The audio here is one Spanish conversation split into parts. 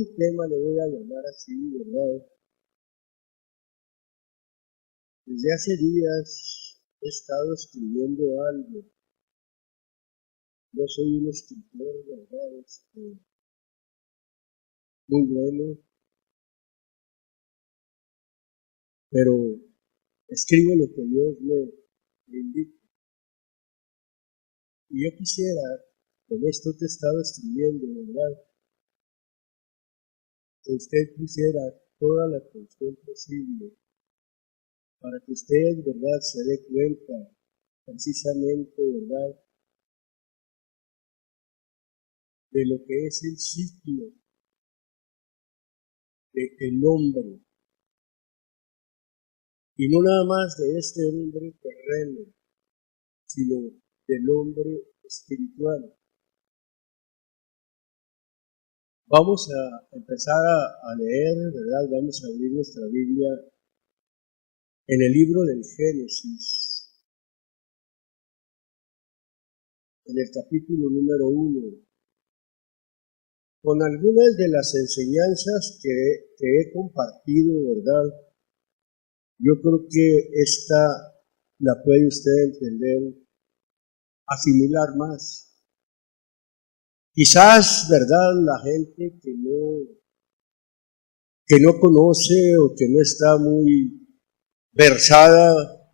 un tema le voy a llamar así, ¿verdad? Desde hace días he estado escribiendo algo. Yo soy un escritor, ¿verdad? Muy bueno, pero escribo lo que Dios me indica. Y yo quisiera, con esto que he estado escribiendo, ¿verdad?, que usted pusiera toda la atención posible para que usted, ¿verdad?, se dé cuenta precisamente, ¿verdad?, de lo que es el ciclo del hombre. Y no nada más de este hombre terreno, sino del hombre espiritual. Vamos a empezar a leer, ¿verdad? Vamos a abrir nuestra Biblia en el libro del Génesis, en el capítulo número 1, con algunas de las enseñanzas que he compartido, ¿verdad? Yo creo que esta la puede usted entender, asimilar más. Quizás, ¿verdad?, la gente que no conoce o que no está muy versada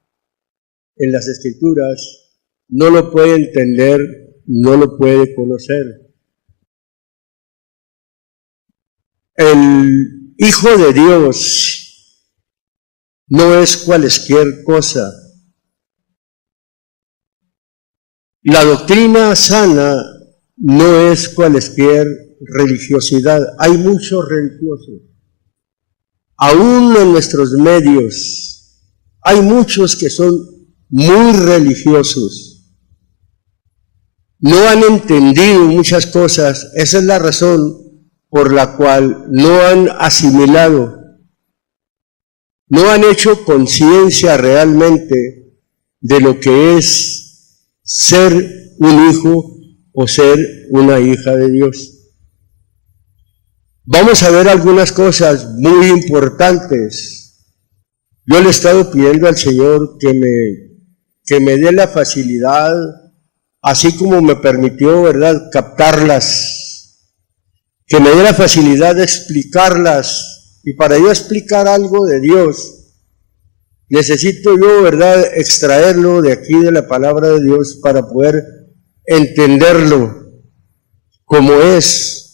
en las Escrituras, no lo puede entender, no lo puede conocer. El Hijo de Dios no es cualesquier cosa. La doctrina sana no es cualesquier religiosidad. Hay muchos religiosos. Aún en nuestros medios hay muchos que son muy religiosos. No han entendido muchas cosas. Esa es la razón por la cual no han asimilado, no han hecho conciencia realmente de lo que es ser un hijo o ser una hija de Dios. Vamos a ver algunas cosas muy importantes. Yo le he estado pidiendo al Señor que me dé la facilidad, así como me permitió, ¿verdad?, captarlas, que me dé la facilidad de explicarlas. Y para yo explicar algo de Dios, necesito yo, ¿verdad?, extraerlo de aquí de la palabra de Dios para poder entenderlo como es.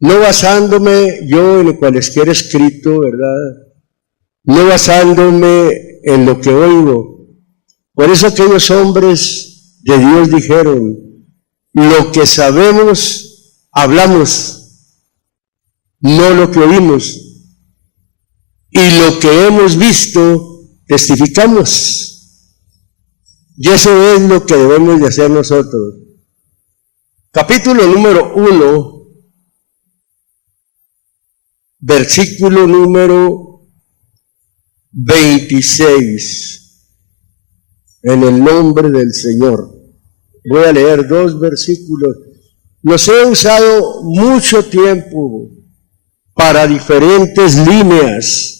No basándome yo en cualesquier escrito, ¿verdad? No basándome en lo que oigo. Por eso aquellos hombres de Dios dijeron, lo que sabemos, hablamos, no lo que oímos. Y lo que hemos visto, testificamos. Y eso es lo que debemos de hacer nosotros. Capítulo número 1. Versículo número 26, en el nombre del Señor. Voy a leer 2 versículos. Los he usado mucho tiempo para diferentes líneas,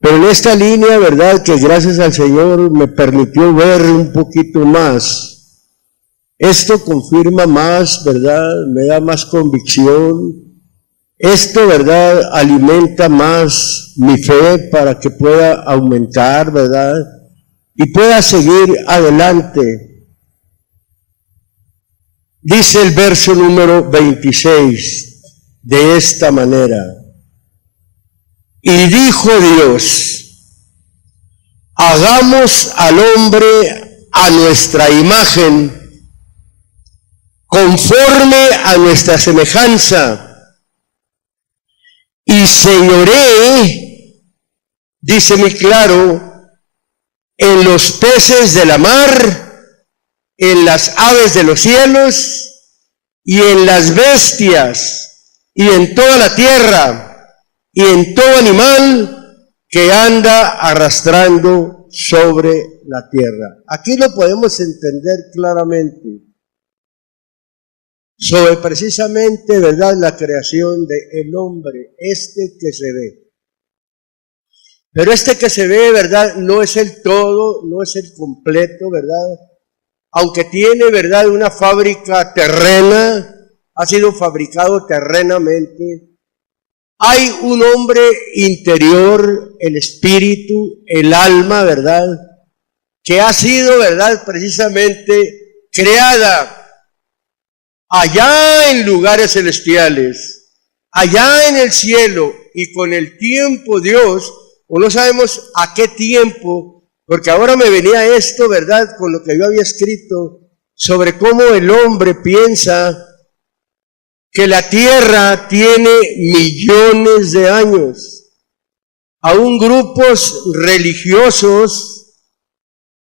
pero en esta línea, ¿verdad?, que gracias al Señor me permitió ver un poquito más. Esto confirma más, ¿verdad?, me da más convicción. Esto, ¿verdad?, alimenta más mi fe para que pueda aumentar, ¿verdad?, y pueda seguir adelante. Dice el verso número 26 de esta manera: y dijo Dios, hagamos al hombre a nuestra imagen, conforme a nuestra semejanza, y señoree, dice muy claro, en los peces de la mar, en las aves de los cielos, y en las bestias, y en toda la tierra, y en todo animal que anda arrastrando sobre la tierra. Aquí lo podemos entender claramente. sobre precisamente, ¿verdad?, la creación del hombre, este que se ve. Pero este que se ve, ¿verdad?, no es el todo, no es el completo, ¿verdad? Aunque tiene, ¿verdad?, una fábrica terrena, ha sido fabricado terrenamente. Hay un hombre interior, el espíritu, el alma, ¿verdad?, que ha sido, ¿verdad?, precisamente creada allá en lugares celestiales, allá en el cielo, y con el tiempo Dios, o no sabemos a qué tiempo, porque ahora me venía esto, ¿verdad?, con lo que yo había escrito, sobre cómo el hombre piensa que la tierra tiene millones de años. Aún grupos religiosos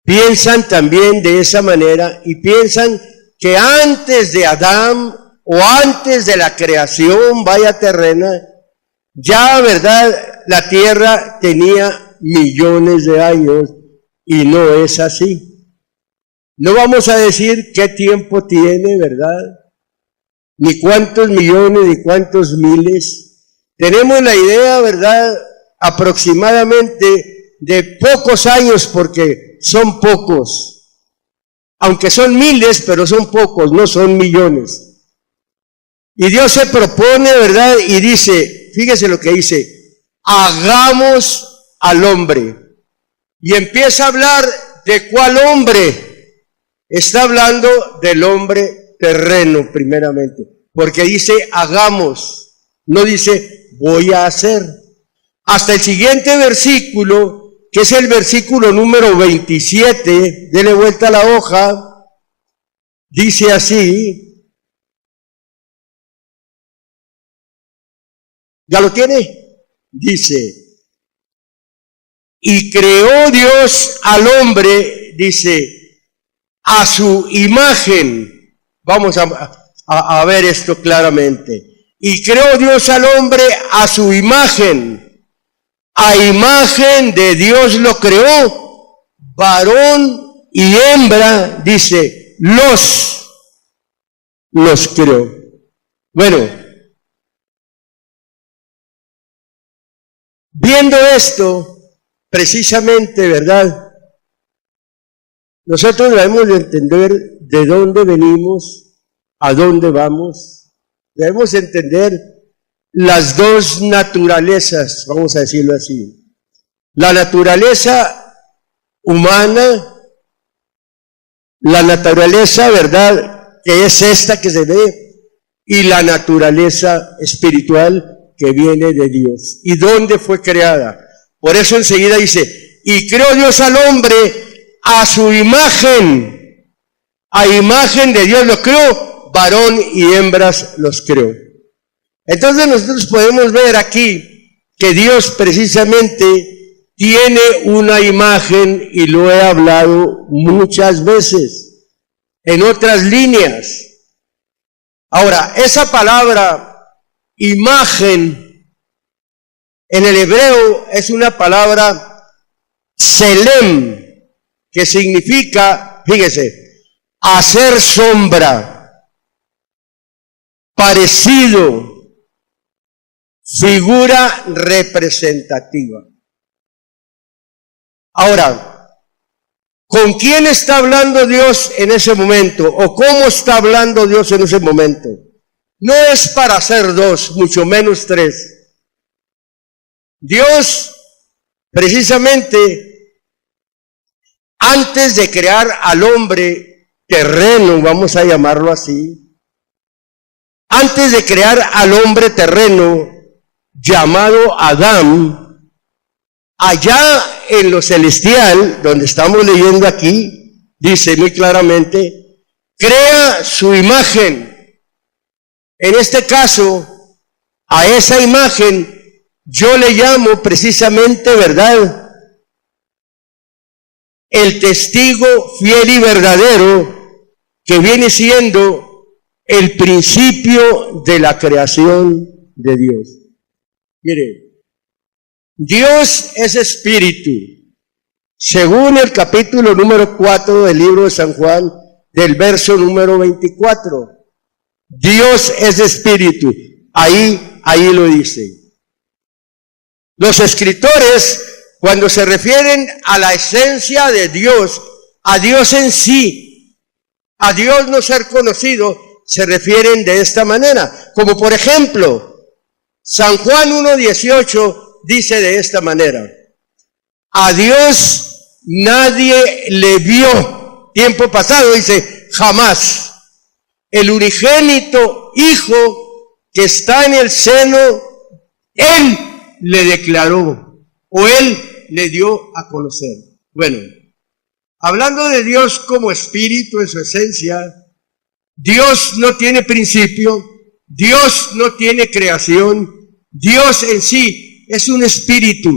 piensan también de esa manera y piensan que antes de Adán o antes de la creación, vaya terrena, ya, ¿verdad?, la tierra tenía millones de años y no es así. No vamos a decir qué tiempo tiene, ¿verdad?, ni cuántos millones, ni cuántos miles. Tenemos la idea, ¿verdad?, aproximadamente de pocos años, porque son pocos. Aunque son miles, pero son pocos, no son millones. Y Dios se propone, ¿verdad?, y dice, fíjese lo que dice, hagamos al hombre. Y empieza a hablar de cuál hombre. Está hablando del hombre terreno primeramente, porque dice hagamos, no dice voy a hacer. Hasta el siguiente versículo, que es el versículo número 27, dele vuelta a la hoja, dice así, ¿ya lo tiene? Dice, y creó Dios al hombre, dice, a su imagen. Vamos a ver esto claramente. Y creó Dios al hombre a su imagen. A imagen de Dios lo creó. Varón y hembra, dice, los creó. Bueno, viendo esto, precisamente, ¿verdad?, nosotros debemos de entender de dónde venimos, a dónde vamos. Debemos entender las dos naturalezas, vamos a decirlo así. La naturaleza humana, la naturaleza, ¿verdad?, que es esta que se ve, y la naturaleza espiritual que viene de Dios. ¿Y dónde fue creada? Por eso enseguida dice, y creó Dios al hombre a su imagen, a imagen de Dios lo creó, varón y hembras los creó. Entonces nosotros podemos ver aquí que Dios precisamente tiene una imagen, y lo he hablado muchas veces en otras líneas. Ahora, esa palabra imagen en el hebreo es una palabra selem, que significa, fíjese, hacer sombra, parecido, figura representativa. Ahora, ¿con quién está hablando Dios en ese momento? ¿O cómo está hablando Dios en ese momento? No es para hacer dos, mucho menos tres. Dios, precisamente, antes de crear al hombre terreno, vamos a llamarlo así, antes de crear al hombre terreno llamado Adán, allá en lo celestial, donde estamos leyendo aquí, dice muy claramente, crea su imagen. En este caso, a esa imagen yo le llamo precisamente, ¿verdad?, el testigo fiel y verdadero, que viene siendo el principio de la creación de Dios. Mire, Dios es espíritu, según el capítulo número 4 del libro de San Juan, del verso número 24. Dios es espíritu. Ahí lo dice. Los escritores, cuando se refieren a la esencia de Dios, a Dios en sí, a Dios no ser conocido, se refieren de esta manera. Como por ejemplo, San Juan 1:18 dice de esta manera: a Dios nadie le vio. Tiempo pasado dice, jamás. El unigénito Hijo que está en el seno, Él le declaró, o Él le dio a conocer. Bueno, hablando de Dios como espíritu en su esencia, Dios no tiene principio, Dios no tiene creación, Dios en sí es un espíritu.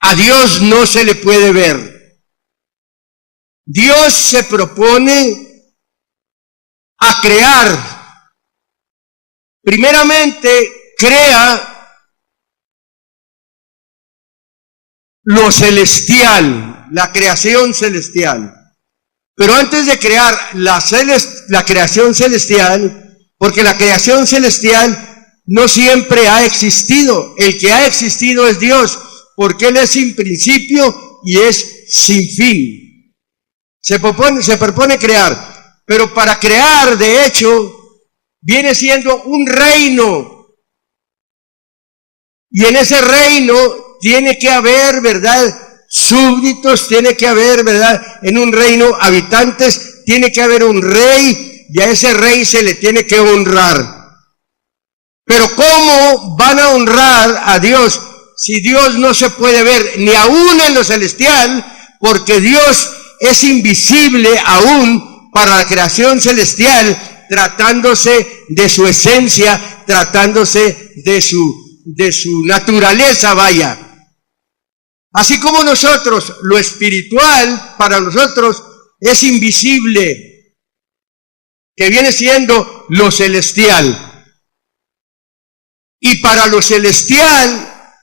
A Dios no se le puede ver. Dios se propone a crear. Primeramente, crea lo celestial, la creación celestial. Pero antes de crear la creación celestial, porque la creación celestial no siempre ha existido, el que ha existido es Dios, porque Él es sin principio y es sin fin. Se propone crear, pero para crear, de hecho, viene siendo un reino. Y en ese reino tiene que haber, ¿verdad?, súbditos, tiene que haber, ¿verdad?, en un reino habitantes, tiene que haber un rey, y a ese rey se le tiene que honrar. Pero ¿cómo van a honrar a Dios si Dios no se puede ver ni aún en lo celestial? Porque Dios es invisible aún para la creación celestial, tratándose de su esencia, tratándose de su naturaleza, vaya. Así como nosotros, lo espiritual para nosotros es invisible, que viene siendo lo celestial. Y para lo celestial,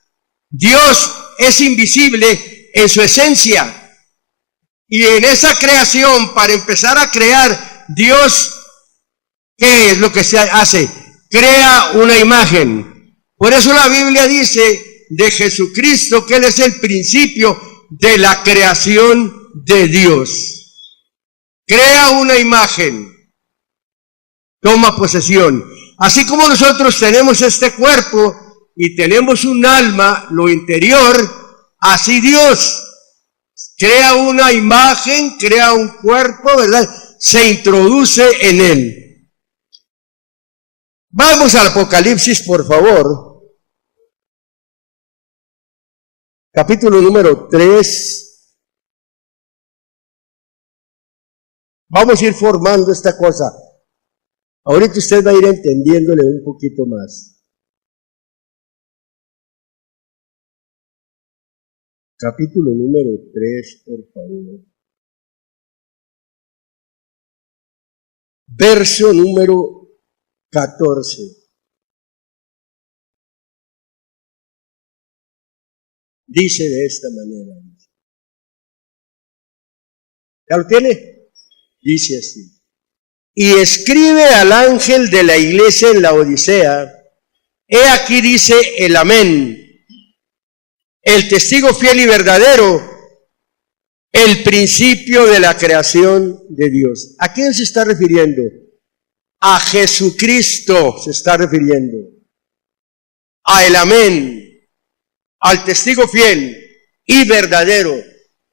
Dios es invisible en su esencia. Y en esa creación, para empezar a crear, Dios, ¿qué es lo que se hace? Crea una imagen. Por eso la Biblia dice de Jesucristo que Él es el principio de la creación de Dios. Crea una imagen, toma posesión. Así como nosotros tenemos este cuerpo y tenemos un alma, lo interior, así Dios crea una imagen, crea un cuerpo, ¿verdad? Se introduce en él. Vamos al Apocalipsis, por favor. Capítulo número 3. Vamos a ir formando esta cosa. Ahorita usted va a ir entendiéndole un poquito más. Capítulo número 3, por favor. Verso número 14. Dice de esta manera. ¿Ya lo tiene? Dice así. Y escribe al ángel de la iglesia en la Odisea, he aquí dice el Amén, el testigo fiel y verdadero, el principio de la creación de Dios. ¿A quién se está refiriendo? A Jesucristo se está refiriendo. A el Amén, al testigo fiel y verdadero,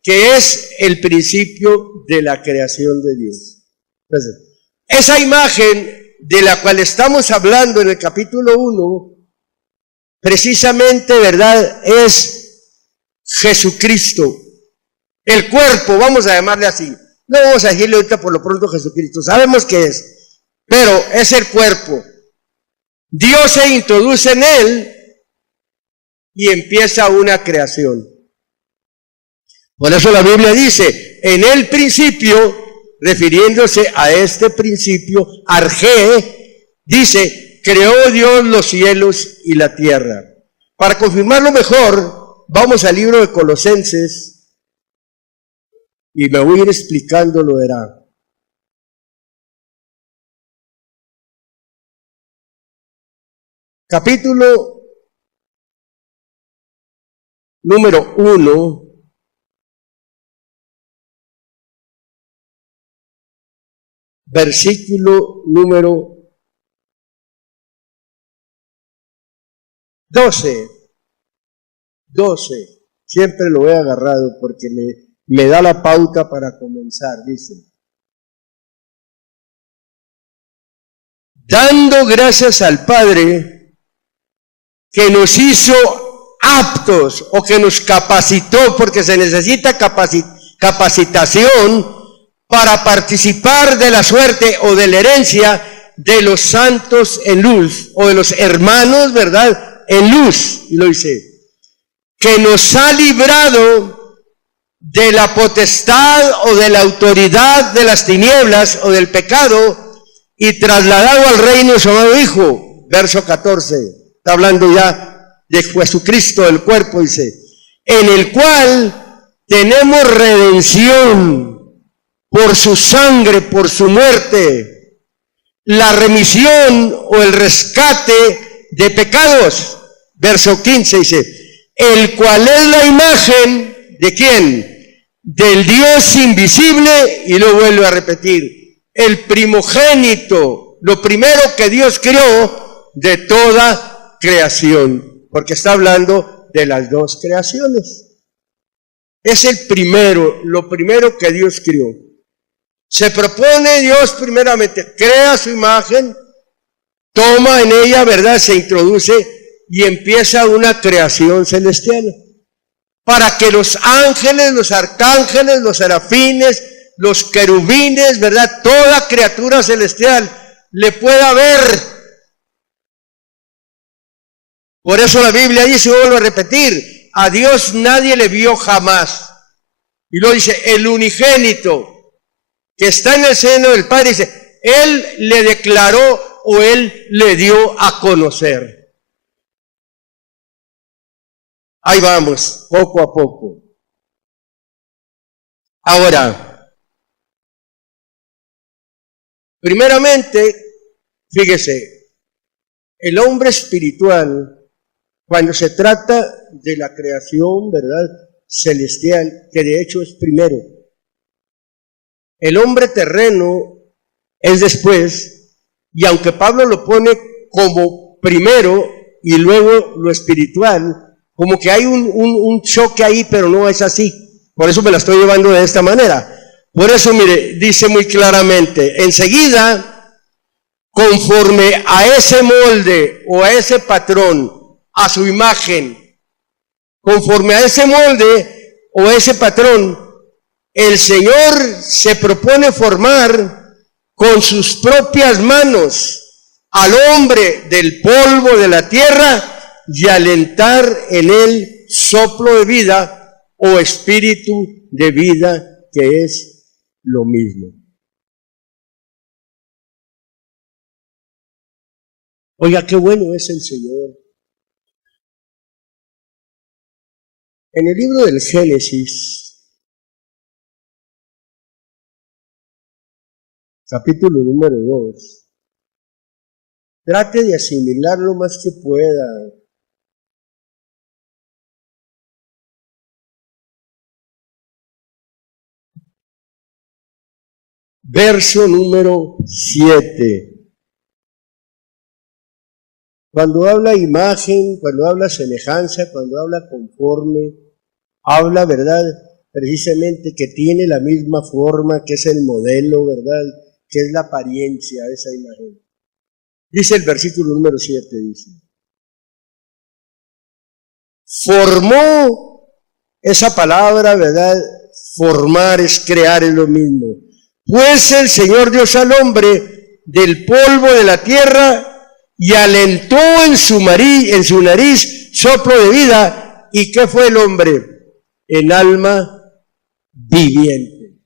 que es el principio de la creación de Dios. Entonces, esa imagen de la cual estamos hablando en el capítulo 1, precisamente, ¿verdad?, es Jesucristo. El cuerpo, vamos a llamarle así. No vamos a decirle ahorita por lo pronto Jesucristo, sabemos qué es, pero es el cuerpo. Dios se introduce en él y empieza una creación. Por eso la Biblia dice, en el principio, refiriéndose a este principio, arjé, dice, creó Dios los cielos y la tierra. Para confirmarlo mejor, vamos al libro de Colosenses y me voy a ir explicando, lo verá. capítulo número 1, versículo número 12. Siempre lo he agarrado porque me da la pauta para comenzar, dice. Dando gracias al Padre que nos hizo aptos o que nos capacitó, porque se necesita capacitación para participar de la suerte o de la herencia de los santos en luz, o de los hermanos, ¿verdad?, en luz. Y lo dice, que nos ha librado de la potestad o de la autoridad de las tinieblas o del pecado y trasladado al reino de su amado Hijo. Verso 14, está hablando ya de Jesucristo, el cuerpo, dice, en el cual tenemos redención por su sangre, por su muerte, la remisión o el rescate de pecados. Verso 15 dice, el cual es la imagen ¿de quién? Del Dios invisible, y lo vuelvo a repetir, el primogénito, lo primero que Dios creó de toda creación, porque está hablando de las dos creaciones. Es el primero, lo primero que Dios creó. Se propone Dios primeramente, crea su imagen, toma en ella, ¿verdad?, se introduce y empieza una creación celestial, para que los ángeles, los arcángeles, los serafines, los querubines, ¿verdad?, toda criatura celestial le pueda ver. Por eso la Biblia dice, vuelvo a repetir, a Dios nadie le vio jamás. Y lo dice, el unigénito que está en el seno del Padre, dice, Él le declaró o Él le dio a conocer. Ahí vamos, poco a poco. Ahora, primeramente, fíjese, el hombre espiritual, cuando se trata de la creación, ¿verdad?, celestial, que de hecho es primero. El hombre terreno es después, y aunque Pablo lo pone como primero y luego lo espiritual, como que hay un choque ahí, pero no es así. Por eso me la estoy llevando de esta manera. Por eso, mire, dice muy claramente, enseguida, conforme a ese molde o a ese patrón, a su imagen, conforme a ese molde o a ese patrón, el Señor se propone formar con sus propias manos al hombre del polvo de la tierra y alentar en él soplo de vida o espíritu de vida, que es lo mismo. Oiga, qué bueno es el Señor. En el libro del Génesis, capítulo número 2, trate de asimilar lo más que pueda. Verso número 7. Cuando habla imagen, cuando habla semejanza, cuando habla conforme, habla, ¿verdad?, precisamente que tiene la misma forma, que es el modelo, ¿verdad?, que es la apariencia de esa imagen. Dice el versículo número 7, dice, formó, esa palabra, ¿verdad?, formar es crear, es lo mismo. Pues el Señor Dios al hombre del polvo de la tierra y alentó en su nariz soplo de vida. ¿Y qué fue el hombre? En alma viviente.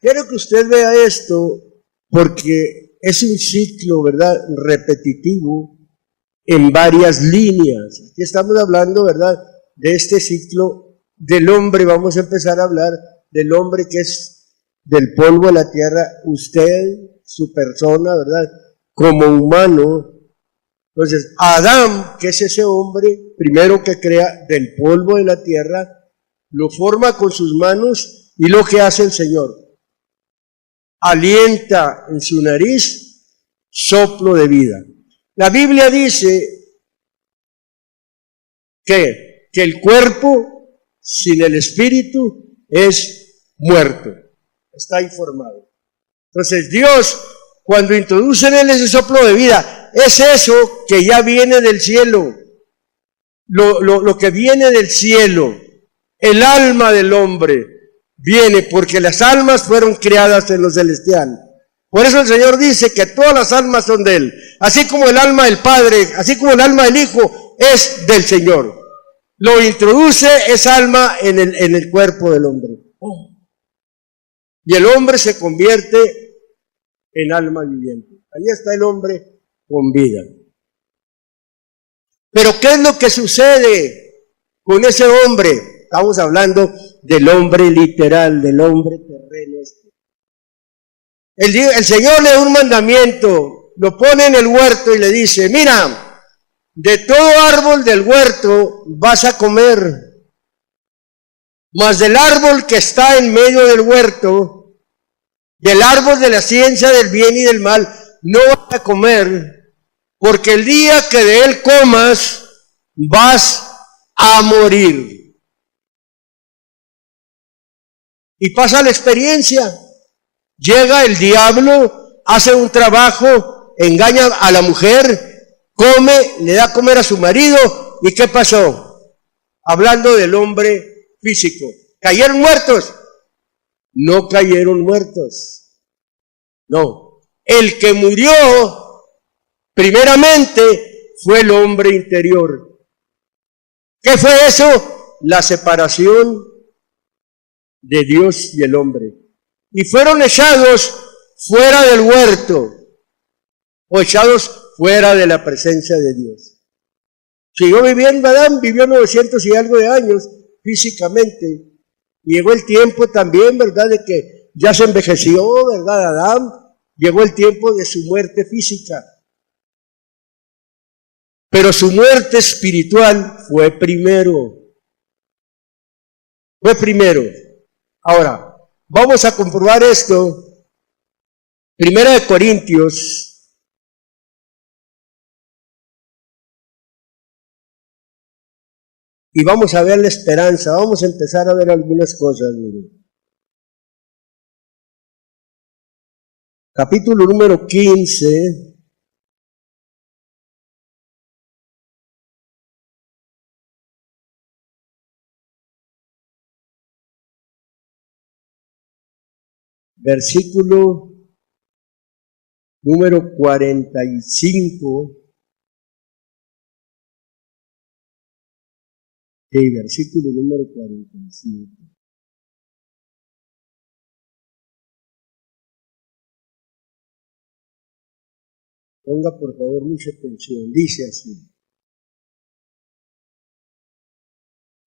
Quiero que usted vea esto porque es un ciclo, ¿verdad?, repetitivo en varias líneas. Aquí estamos hablando, ¿verdad?, de este ciclo del hombre. Vamos a empezar a hablar del hombre que es del polvo de la tierra, usted, su persona, ¿verdad?, como humano, Entonces, Adán, que es ese hombre, primero que crea del polvo de la tierra, lo forma con sus manos y lo que hace el Señor, alienta en su nariz soplo de vida. La Biblia dice que el cuerpo sin el espíritu es muerto, está informado. Entonces Dios, cuando introduce en él ese soplo de vida, es eso que ya viene del cielo, lo que viene del cielo, el alma del hombre viene porque las almas fueron creadas en lo celestial. Por eso el Señor dice que todas las almas son de Él, así como el alma del Padre, así como el alma del Hijo es del Señor. Lo introduce esa alma en el cuerpo del hombre. Y el hombre se convierte en alma viviente. Ahí está el hombre con vida. Pero ¿qué es lo que sucede con ese hombre? Estamos hablando del hombre literal, del hombre terreno. El Señor le da un mandamiento, lo pone en el huerto y le dice, mira, de todo árbol del huerto vas a comer, mas del árbol que está en medio del huerto, del árbol de la ciencia del bien y del mal, no vas a comer, porque el día que de él comas, vas a morir. Y pasa la experiencia. Llega el diablo, hace un trabajo, engaña a la mujer, come, le da a comer a su marido. ¿Y qué pasó? Hablando del hombre físico. ¿Cayeron muertos? No cayeron muertos. No. El que murió, primeramente, fue el hombre interior. ¿Qué fue eso? La separación de Dios y el hombre. Y fueron echados fuera del huerto, o echados fuera de la presencia de Dios. Siguió viviendo Adán, vivió 900 y algo de años físicamente. Llegó el tiempo también, ¿verdad?, de que ya se envejeció, ¿verdad?, Adán. Llegó el tiempo de su muerte física. Pero su muerte espiritual fue primero. Fue primero. Ahora, vamos a comprobar esto. Primera de Corintios, y vamos a ver la esperanza. Vamos a empezar a ver algunas cosas. Miren. Capítulo número 15. Versículo número 45. Sí, versículo número 45. Ponga por favor mucha atención. Dice así.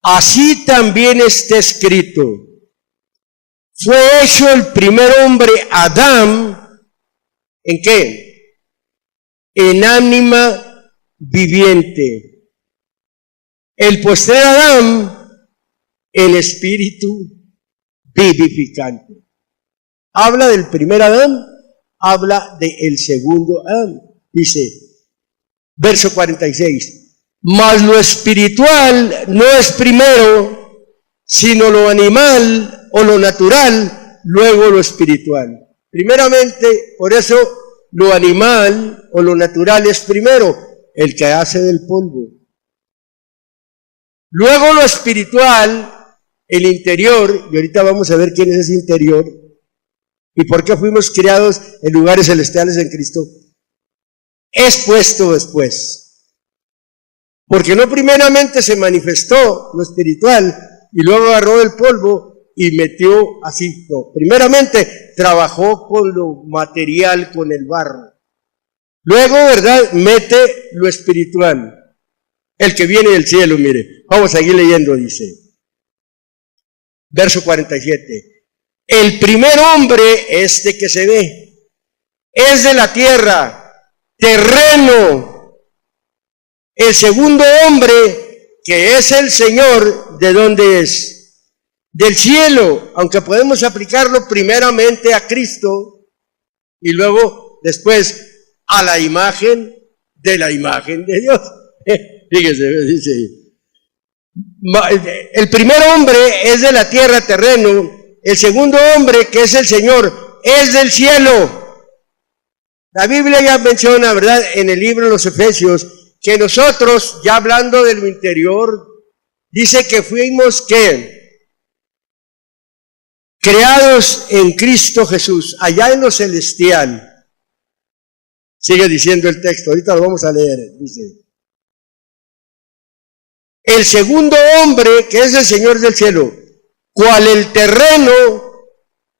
Así también está escrito. Fue hecho el primer hombre, Adán, ¿en qué? En ánima viviente. El postrer Adán, en espíritu vivificante. Habla del primer Adán, habla del segundo Adán. Dice, verso 46, mas lo espiritual no es primero, sino lo animal o lo natural, luego lo espiritual. Primeramente, por eso lo animal o lo natural es primero, el que hace del polvo. Luego lo espiritual, el interior, y ahorita vamos a ver quién es ese interior y por qué fuimos creados en lugares celestiales en Cristo, es puesto después. Porque no primeramente se manifestó lo espiritual y luego agarró el polvo y metió así. No, primeramente trabajó con lo material, con el barro. Luego, ¿verdad?, mete lo espiritual, el que viene del cielo. Mire, vamos a seguir leyendo, dice. Verso 47. El primer hombre, este que se ve, es de la tierra, terreno, El segundo hombre, que es el Señor, ¿de dónde es? Del cielo, aunque podemos aplicarlo primeramente a Cristo y luego después a la imagen de Dios. Fíjese, dice, el primer hombre es de la tierra, terreno. El segundo hombre, que es el Señor, es del cielo. La Biblia ya menciona, ¿verdad?, en el libro de los Efesios, que nosotros, ya hablando de lo interior, dice que fuimos, ¿qué? Creados en Cristo Jesús, allá en lo celestial. Sigue diciendo el texto, ahorita lo vamos a leer, dice. El segundo hombre, que es el Señor del cielo, cual el terreno,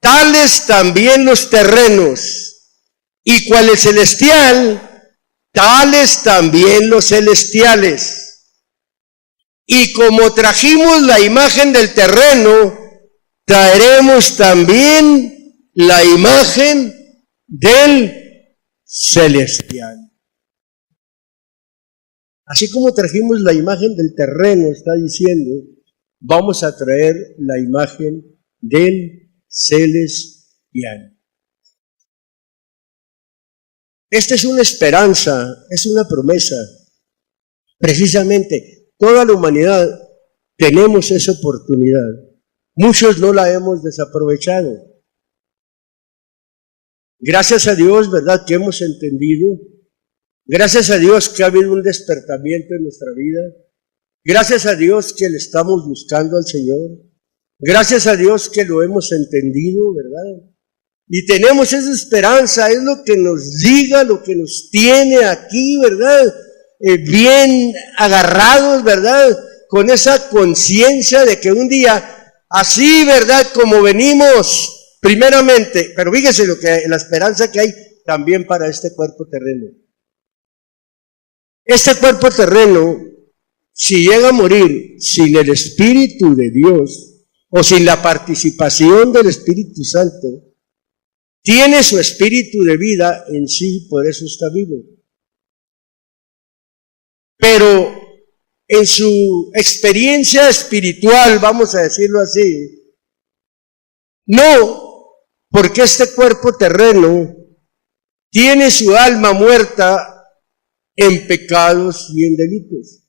tales también los terrenos, y cual el celestial, tales también los celestiales. Y como trajimos la imagen del terreno, traeremos también la imagen del celestial. Así como trajimos la imagen del terreno, está diciendo, vamos a traer la imagen del celestial. Esta es una esperanza, es una promesa. Precisamente, toda la humanidad tenemos esa oportunidad. Muchos no la hemos desaprovechado. Gracias a Dios, ¿verdad?, que hemos entendido. Gracias a Dios que ha habido un despertamiento en nuestra vida. Gracias a Dios que le estamos buscando al Señor. Gracias a Dios que lo hemos entendido, ¿verdad? Y tenemos esa esperanza, es lo que nos liga, lo que nos tiene aquí, ¿verdad? Bien agarrados, ¿verdad? Con esa conciencia de que un día, así, ¿verdad?, como venimos primeramente, pero fíjese la esperanza que hay también para este cuerpo terreno. Este cuerpo terreno, si llega a morir sin el Espíritu de Dios o sin la participación del Espíritu Santo, tiene su espíritu de vida en sí, por eso está vivo. Pero en su experiencia espiritual, vamos a decirlo así, no, porque este cuerpo terreno tiene su alma muerta en pecados y en delitos.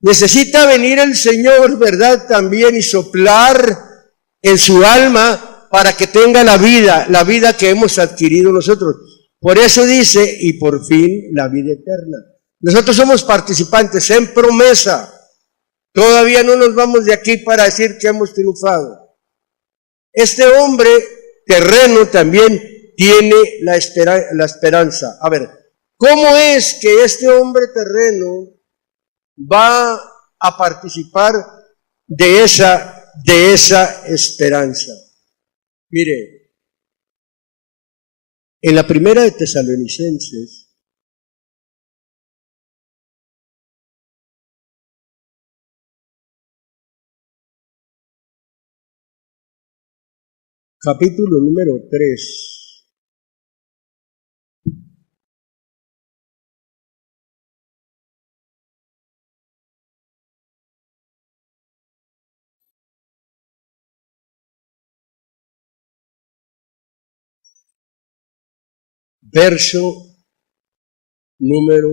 Necesita venir el Señor, ¿verdad?, también y soplar en su alma para que tenga la vida que hemos adquirido nosotros. Por eso dice, y por fin la vida eterna. Nosotros somos participantes en promesa. Todavía no nos vamos de aquí para decir que hemos triunfado. Este hombre terreno también tiene la esperanza. A ver, ¿cómo es que este hombre terreno va a participar de esa esperanza? Mire, en la primera de Tesalonicenses, capítulo número 3, verso número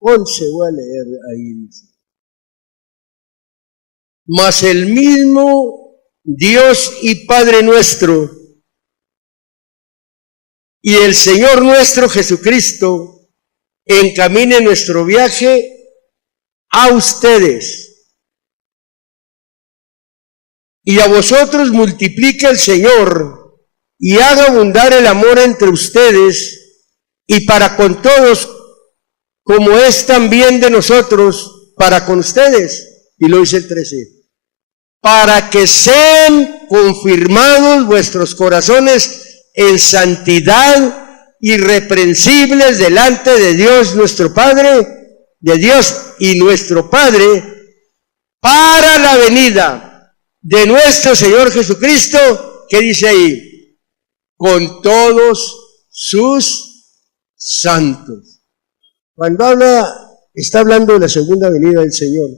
11, voy a leer ahí. Mas el mismo Dios y Padre nuestro y el Señor nuestro Jesucristo encamine nuestro viaje a ustedes y a vosotros multiplique el Señor y haga abundar el amor entre ustedes y para con todos, como es también de nosotros para con ustedes. Y lo dice el 13. Para que sean confirmados vuestros corazones en santidad irreprensibles delante de Dios nuestro Padre, de Dios y nuestro Padre, para la venida de nuestro Señor Jesucristo, ¿qué dice ahí? Con todos sus santos. Cuando habla está hablando de la segunda venida del Señor.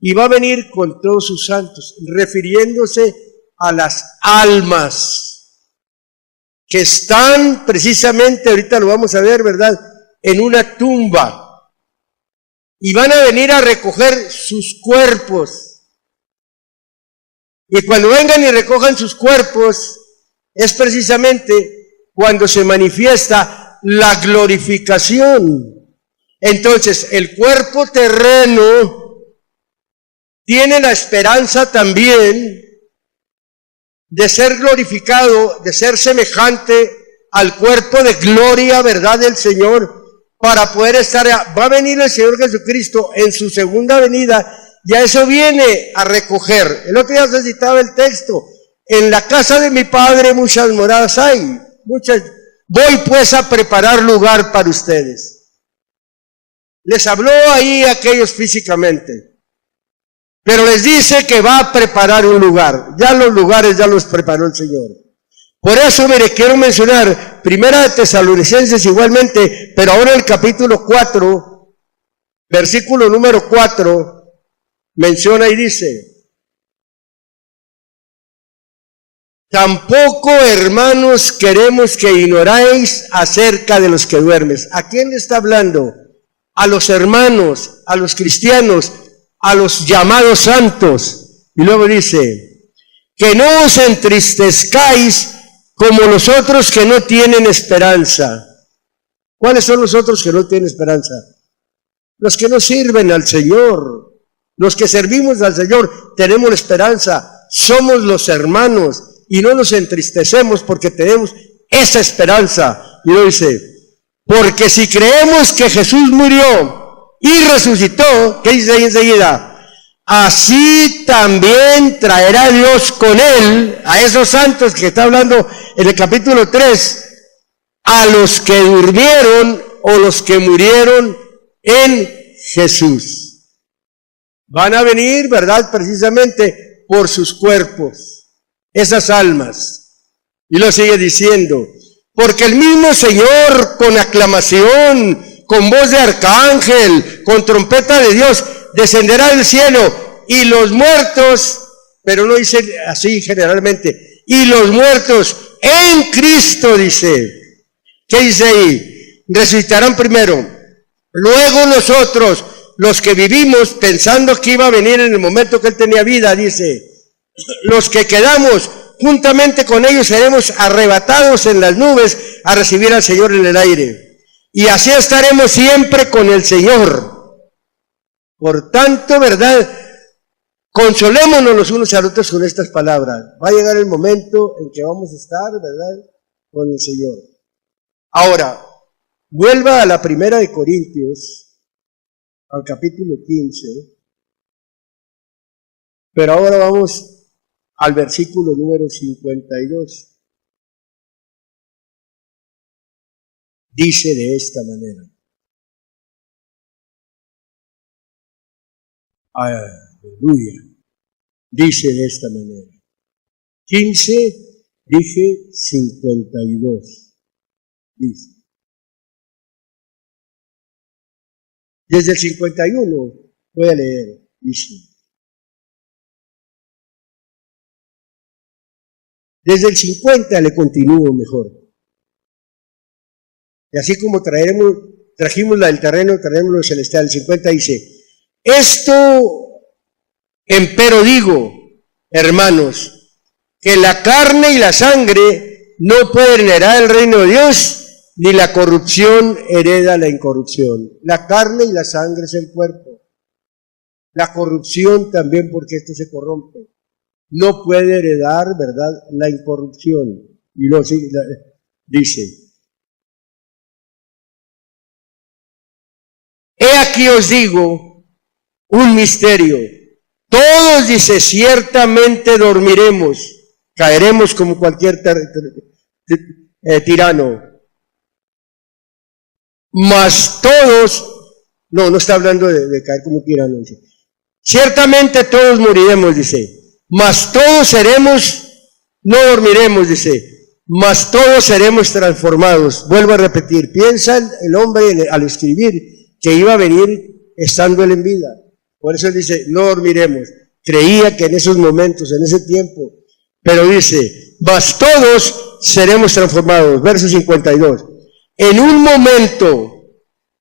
Y va a venir con todos sus santos, refiriéndose a las almas que están precisamente, ahorita lo vamos a ver, ¿verdad?, en una tumba. Y van a venir a recoger sus cuerpos. Y cuando vengan y recojan sus cuerpos, es precisamente cuando se manifiesta la glorificación. Entonces, el cuerpo terreno tiene la esperanza también de ser glorificado, de ser semejante al cuerpo de gloria, ¿verdad?, del Señor, para poder estar, va a venir el Señor Jesucristo en su segunda venida, y a eso viene a recoger. El otro día se citaba el texto, en la casa de mi Padre muchas moradas hay, voy pues a preparar lugar para ustedes. Les habló ahí a aquellos físicamente, pero les dice que va a preparar un lugar. Ya los lugares ya los preparó el Señor. Por eso, mire, quiero mencionar Primera de Tesalonicenses igualmente, pero ahora el capítulo 4, versículo número 4, menciona y dice: tampoco, hermanos, queremos que ignoráis acerca de los que duermen. ¿A quién le está hablando? A los hermanos, a los cristianos, a los llamados santos. Y luego dice: que no os entristezcáis como los otros que no tienen esperanza. ¿Cuáles son los otros que no tienen esperanza? Los que no sirven al Señor. Los que servimos al Señor tenemos esperanza. Somos los hermanos y no nos entristecemos porque tenemos esa esperanza. Y luego dice: porque si creemos que Jesús murió y resucitó, ¿qué dice ahí enseguida? Así también traerá Dios con él a esos santos que está hablando en el capítulo 3, a los que durmieron o los que murieron en Jesús. Van a venir, ¿verdad?, precisamente por sus cuerpos, esas almas. Y lo sigue diciendo: porque el mismo Señor, con aclamación, con voz de arcángel, con trompeta de Dios, descenderá del cielo, y los muertos, pero no dice así generalmente, y los muertos en Cristo, dice. ¿Qué dice ahí? Resucitarán primero. Luego nosotros, los que vivimos pensando que iba a venir en el momento que Él tenía vida, dice, los que quedamos juntamente con ellos seremos arrebatados en las nubes a recibir al Señor en el aire. Y así estaremos siempre con el Señor. Por tanto, ¿verdad?, consolémonos los unos a los otros con estas palabras. Va a llegar el momento en que vamos a estar, ¿verdad?, con el Señor. Ahora, vuelva a la Primera de Corintios, al capítulo 15, pero ahora vamos al versículo número 52. Dice de esta manera: aleluya. Dice de esta manera. 15, dije 52. Dice. Desde el 51 voy a leer. Dice. Desde el 50 le continúo mejor. Y así como trajimos la del terreno, traemos lo celestial. El 50 dice: esto empero digo, hermanos, que la carne y la sangre no pueden heredar el reino de Dios, ni la corrupción hereda la incorrupción. La carne y la sangre es el cuerpo. La corrupción también, porque esto se corrompe. No puede heredar, ¿verdad?, la incorrupción. Y luego dice: he aquí os digo un misterio. Todos, dice, ciertamente dormiremos, caeremos como cualquier tirano. Mas todos, no está hablando de caer como tirano, dice. Ciertamente todos moriremos, dice. Mas todos seremos, no dormiremos, dice. Mas todos seremos transformados. Vuelvo a repetir, piensa el hombre al escribir que iba a venir estando él en vida. Por eso él dice, no dormiremos. Creía que en esos momentos, en ese tiempo, pero dice, mas todos seremos transformados. Verso 52. En un momento,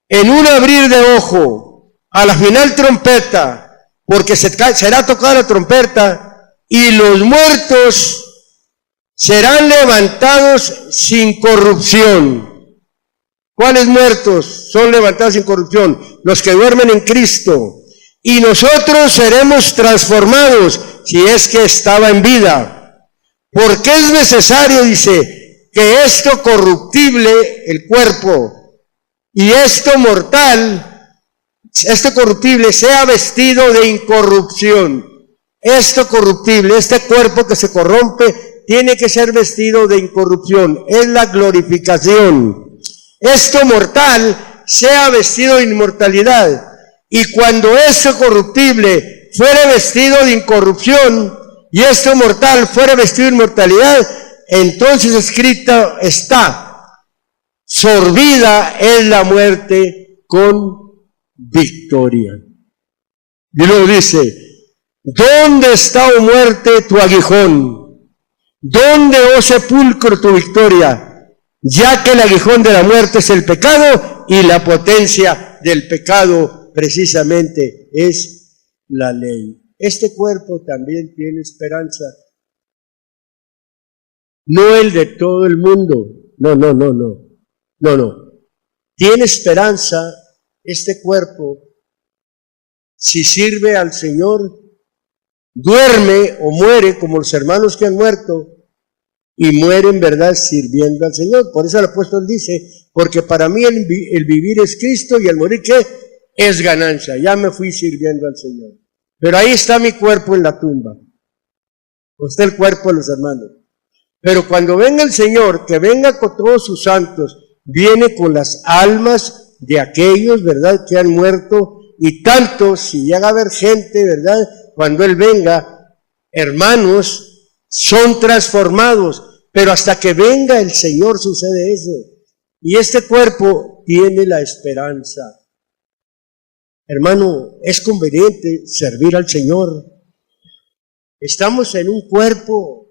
en un abrir de ojo, a la final trompeta, porque será tocada la trompeta, y los muertos serán levantados sin corrupción. ¿Cuáles muertos son levantados sin corrupción? Los que duermen en Cristo. Y nosotros seremos transformados, si es que estaba en vida. Porque es necesario, dice, que esto corruptible, el cuerpo, y esto mortal, esto corruptible, sea vestido de incorrupción. Esto corruptible, este cuerpo que se corrompe, tiene que ser vestido de incorrupción. Es la glorificación. Esto mortal sea vestido de inmortalidad. Y cuando esto corruptible fuere vestido de incorrupción y esto mortal fuere vestido de inmortalidad, entonces escrito está, sorbida es la muerte con victoria. Y luego dice, ¿dónde está, oh muerte, tu aguijón? ¿Dónde, oh sepulcro, tu victoria? Ya que el aguijón de la muerte es el pecado y la potencia del pecado precisamente es la ley. Este cuerpo también tiene esperanza. No el de todo el mundo. No. Tiene esperanza este cuerpo si sirve al Señor, duerme o muere como los hermanos que han muerto y mueren, ¿verdad?, sirviendo al Señor. Por eso el apóstol dice, porque para mí el vivir es Cristo y el morir, ¿qué? Es ganancia. Ya me fui sirviendo al Señor. Pero ahí está mi cuerpo en la tumba. Está el cuerpo de los hermanos. Pero cuando venga el Señor, que venga con todos sus santos, viene con las almas de aquellos, ¿verdad?, que han muerto, y tanto, si llega a haber gente, ¿verdad?, cuando Él venga, hermanos, son transformados, pero hasta que venga el Señor sucede eso. Y este cuerpo tiene la esperanza. Hermano, es conveniente servir al Señor. Estamos en un cuerpo,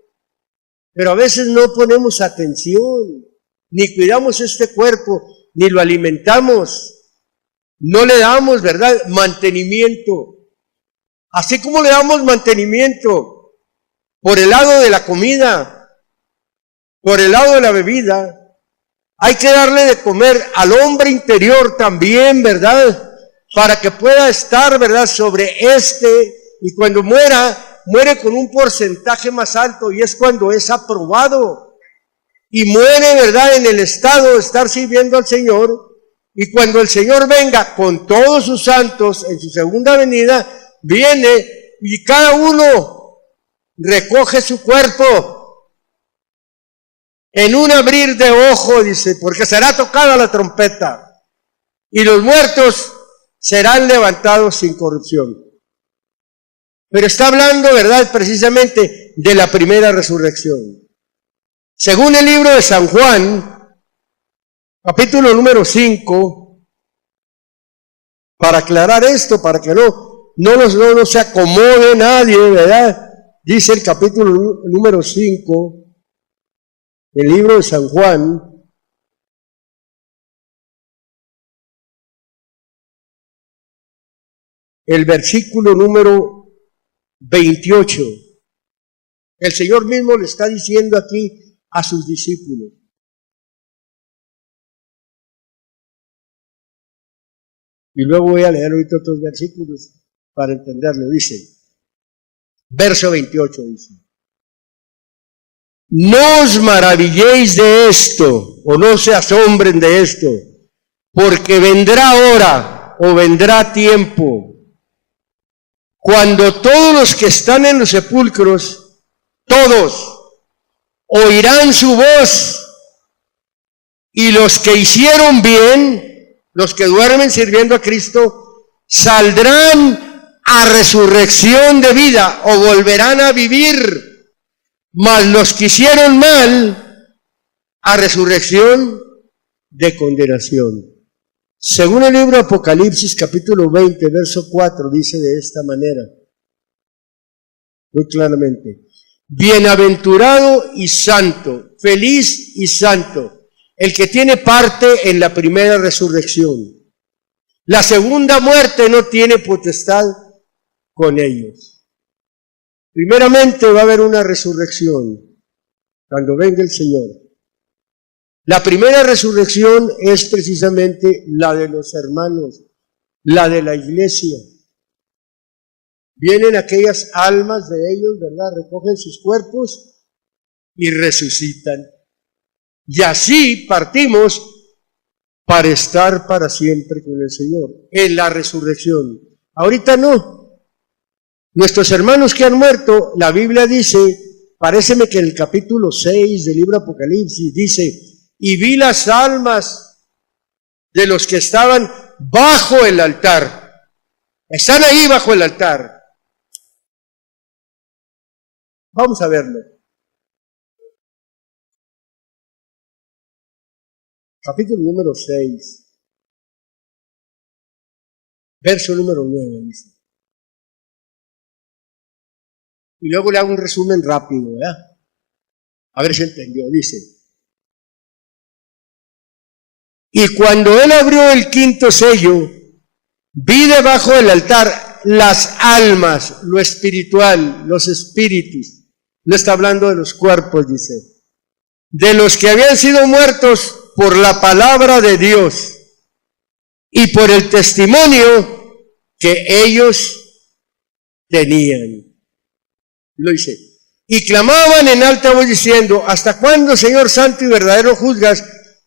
pero a veces no ponemos atención, ni cuidamos este cuerpo, ni lo alimentamos, no le damos, ¿verdad?, mantenimiento. Así como le damos mantenimiento por el lado de la comida, por el lado de la bebida, hay que darle de comer al hombre interior también, ¿verdad?, para que pueda estar, ¿verdad?, sobre y cuando muere con un porcentaje más alto, y es cuando es aprobado, y muere, ¿verdad?, en el estado de estar sirviendo al Señor, y cuando el Señor venga con todos sus santos en su segunda venida, viene y cada uno recoge su cuerpo en un abrir de ojo, dice, porque será tocada la trompeta, y los muertos serán levantados sin corrupción. Pero está hablando, ¿verdad?, precisamente de la primera resurrección. Según el libro de San Juan, capítulo número 5, para aclarar esto, para que no se acomode nadie, ¿verdad? Dice el capítulo número 5, el libro de San Juan, el versículo número 28. El Señor mismo le está diciendo aquí a sus discípulos. Y luego voy a leer ahorita otros versículos para entenderlo. Dice, verso 28 dice, no os maravilléis de esto, o no se asombren de esto, porque vendrá hora, o vendrá tiempo, cuando todos los que están en los sepulcros, todos, oirán su voz, y los que hicieron bien, los que duermen sirviendo a Cristo, saldrán a resurrección de vida, o volverán a vivir, mas los que hicieron mal, a resurrección de condenación. Según el libro Apocalipsis, capítulo 20, verso 4, dice de esta manera, muy claramente: bienaventurado y santo, feliz y santo, el que tiene parte en la primera resurrección. La segunda muerte no tiene potestad con ellos. Primeramente va a haber una resurrección cuando venga el Señor. La primera resurrección es precisamente la de los hermanos, la de la iglesia. Vienen aquellas almas de ellos, ¿verdad? Recogen sus cuerpos y resucitan. Y así partimos para estar para siempre con el Señor, en la resurrección. Ahorita no. Nuestros hermanos que han muerto, la Biblia dice, paréceme que en el capítulo 6 del libro Apocalipsis dice: y vi las almas de los que estaban bajo el altar. Están ahí bajo el altar. Vamos a verlo. Capítulo número 6, verso número 9 dice. Y luego le hago un resumen rápido, ¿verdad? A ver si entendió. Dice: y cuando él abrió el quinto sello, vi debajo del altar las almas, lo espiritual, los espíritus. No está hablando de los cuerpos, dice. De los que habían sido muertos por la palabra de Dios y por el testimonio que ellos tenían. Lo dice. Y clamaban en alta voz diciendo: ¿hasta cuándo, Señor santo y verdadero, juzgas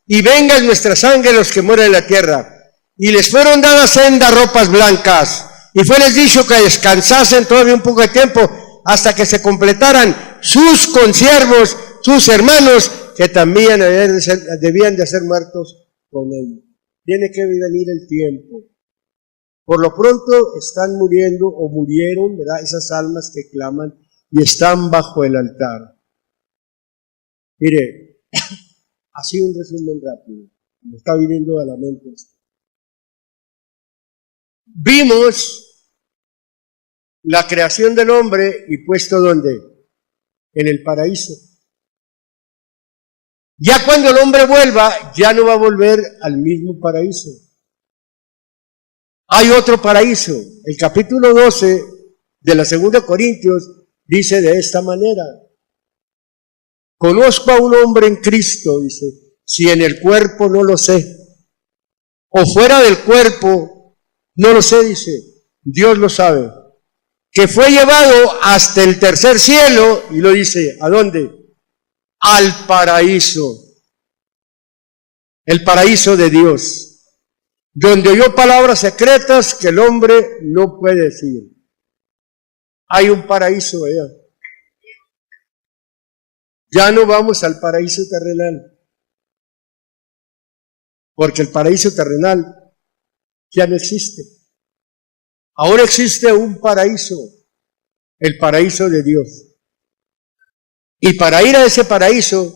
y vengan nuestra sangre los que mueren en la tierra? Y les fueron dadas sendas ropas blancas, y fue les dicho que descansasen todavía un poco de tiempo hasta que se completaran sus consiervos, sus hermanos, que también debían de ser muertos con ellos. Tiene que venir el tiempo. Por lo pronto están muriendo o murieron, ¿verdad?, esas almas que claman y están bajo el altar. Mire, así un resumen rápido, me está viniendo a la mente esto. Vimos la creación del hombre y puesto ¿dónde? En el paraíso. Ya cuando el hombre vuelva, ya no va a volver al mismo paraíso. Hay otro paraíso. El capítulo 12 de la 2 Corintios dice de esta manera: conozco a un hombre en Cristo, dice, si en el cuerpo no lo sé, o fuera del cuerpo no lo sé, dice, Dios lo sabe, que fue llevado hasta el tercer cielo, y lo dice, ¿a dónde? Al paraíso, el paraíso de Dios, donde oyó palabras secretas que el hombre no puede decir. Hay un paraíso allá. Ya no vamos al paraíso terrenal, porque el paraíso terrenal ya no existe. Ahora existe un paraíso, el paraíso de Dios. Y para ir a ese paraíso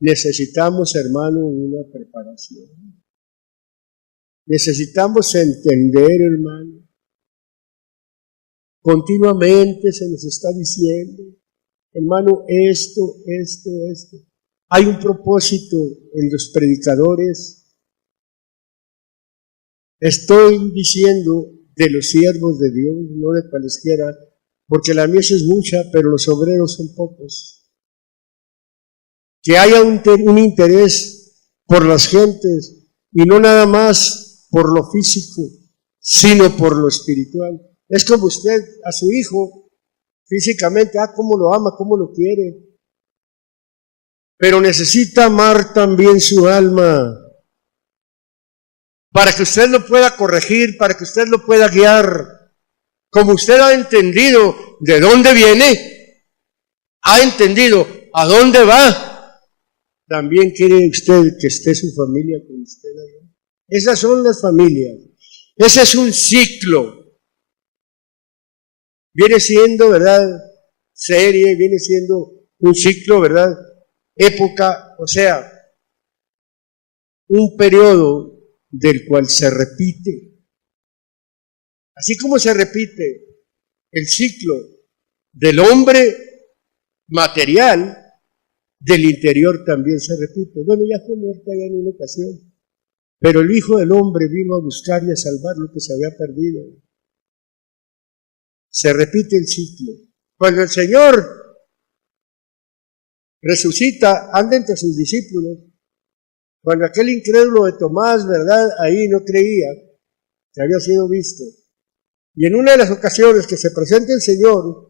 necesitamos, hermano, una preparación. Necesitamos entender, hermano. Continuamente se nos está diciendo, hermano, esto. Hay un propósito en los predicadores. Estoy diciendo de los siervos de Dios, no de cualesquiera, porque la mies es mucha, pero los obreros son pocos. Que haya un interés por las gentes, y no nada más por lo físico, sino por lo espiritual. Es como usted a su hijo, físicamente, cómo lo ama, cómo lo quiere, pero necesita amar también su alma, para que usted lo pueda corregir, para que usted lo pueda guiar. Como usted ha entendido de dónde viene, ha entendido a dónde va, también quiere usted que esté su familia con usted allá. Esas son las familias. Ese es un ciclo. Viene siendo, ¿verdad?, serie, viene siendo un ciclo, ¿verdad?, época, o sea, un periodo del cual se repite. Así como se repite el ciclo del hombre material, del interior también se repite. Bueno, ya fue muerta ya en una ocasión, pero el Hijo del Hombre vino a buscar y a salvar lo que se había perdido. Se repite el ciclo. Cuando el Señor resucita, anda entre sus discípulos. Cuando aquel incrédulo de Tomás, ¿verdad? Ahí no creía que había sido visto. Y en una de las ocasiones que se presenta el Señor,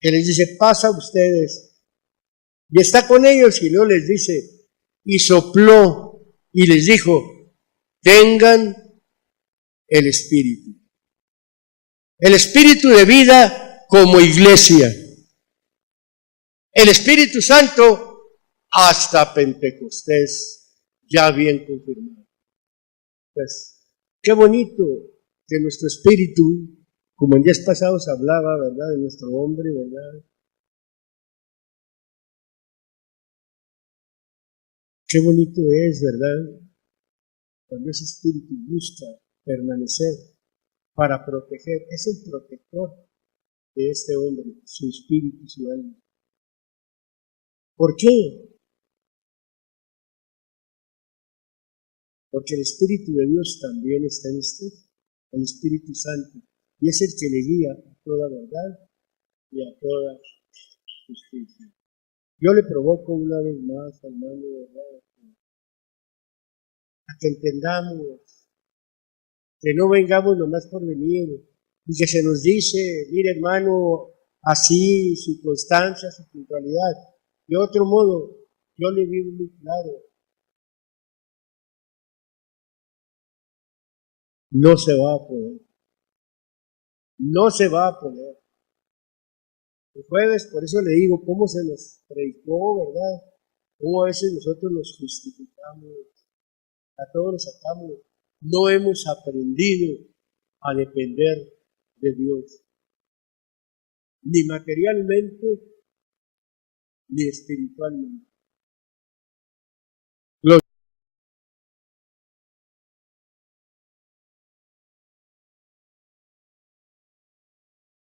que les dice, pasa ustedes. Y está con ellos y luego les dice, y sopló y les dijo, tengan el Espíritu. El Espíritu de vida como iglesia. El Espíritu Santo hasta Pentecostés, ya bien confirmado. Pues, qué bonito que nuestro espíritu, como en días pasados hablaba, ¿verdad?, de nuestro hombre, ¿verdad? Qué bonito es, ¿verdad?, cuando ese espíritu busca permanecer para proteger, es el protector de este hombre, su espíritu, su alma. ¿Por qué? Porque el Espíritu de Dios también está en usted, el Espíritu Santo, y es el que le guía a toda verdad y a toda justicia. Yo le provoco una vez más, hermano, ¿verdad?, a que entendamos, que no vengamos nomás por venir, y que se nos dice, mire hermano, así, su constancia, su puntualidad. De otro modo, yo le digo muy claro, no se va a poder. No se va a poder. El jueves, por eso le digo, cómo se nos predicó, ¿verdad? Cómo a veces nosotros nos justificamos, a todos nos sacamos. No hemos aprendido a depender de Dios, ni materialmente, ni espiritualmente.